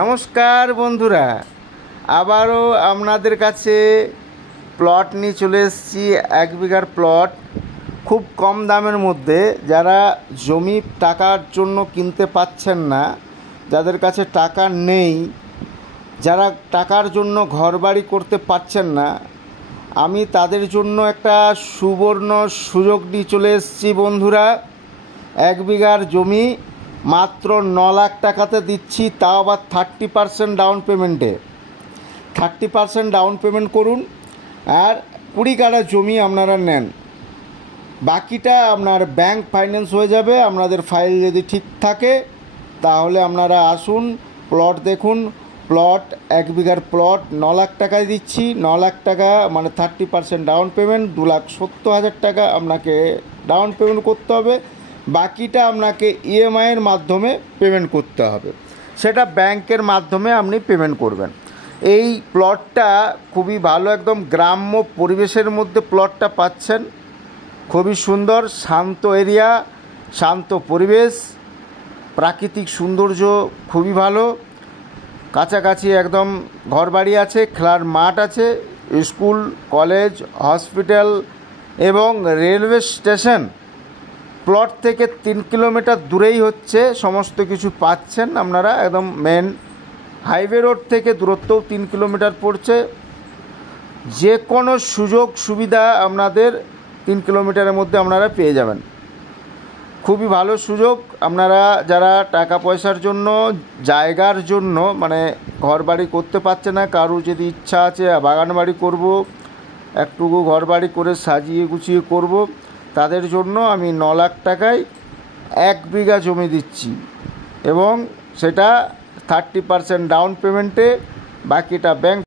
নমস্কার বন্ধুরা, আবারও আপনাদের কাছে প্লট নিয়ে চলে এসেছি। 1 বিঘার প্লট খুব কম দামের মধ্যে। যারা জমি টাকার জন্য কিনতে পাচ্ছেন না, যাদের কাছে টাকা নেই, যারা টাকার জন্য ঘরবাড়ি করতে পারছেন না, আমি তাদের জন্য একটা সুবর্ণ সুযোগ নিয়ে চলে এসেছি বন্ধুরা। 1 বিঘার জমি মাত্র 9 লাখ টাকাতে দিচ্ছি, তাও আবার 30% ডাউন পেমেন্টে। 30% ডাউন পেমেন্ট করুন আর 20 কাঠা জমি আপনারা নেন, বাকিটা আপনার ব্যাংক ফাইন্যান্স হয়ে যাবে। আপনাদের ফাইল যদি ঠিক থাকে তাহলে আপনারা আসুন, প্লট দেখুন। প্লট 1 বিঘার প্লট 9 লাখ টাকায় দিচ্ছি। 9 লাখ টাকা মানে 30% ডাউন পেমেন্ট, 2,70,000 টাকা আপনাকে ডাউন পেমেন্ট করতে হবে। বাকিটা আপনাকে ইএমআইয়ের মাধ্যমে পেমেন্ট করতে হবে, সেটা ব্যাংকের মাধ্যমে আপনি পেমেন্ট করবেন। এই প্লটটা খুবই ভালো, একদম গ্রাম্য পরিবেশের মধ্যে প্লটটা পাচ্ছেন। খুবই সুন্দর, শান্ত এরিয়া, শান্ত পরিবেশ, প্রাকৃতিক সৌন্দর্য খুবই ভালো। কাছাকাছি একদম ঘরবাড়ি আছে, খেলার মাঠ আছে, স্কুল, কলেজ, হসপিটাল এবং রেলওয়ে স্টেশন প্লট থেকে 3 কিলোমিটার দূরেই হচ্ছে। সমস্ত কিছু পাচ্ছেন আপনারা, একদম মেন হাইওয়ে রোড থেকে দূরত্বও 3 কিলোমিটার পড়ছে। যে কোনো সুযোগ সুবিধা আপনাদের 3 কিলোমিটারের মধ্যে আপনারা পেয়ে যাবেন। খুবই ভালো সুযোগ। আপনারা যারা টাকা পয়সার জন্য, জায়গার জন্য, মানে ঘর বাড়ি করতে পারছে না, কারো যদি ইচ্ছা আছে বাগান বাড়ি করবো, একটুকু ঘর বাড়ি করে সাজিয়ে গুছিয়ে করব, তাদের জন্য আমি 9 লাখ টাকায় 1 বিঘা জমি দিচ্ছি এবং সেটা 30% ডাউন পেমেন্টে, বাকিটা ব্যাংক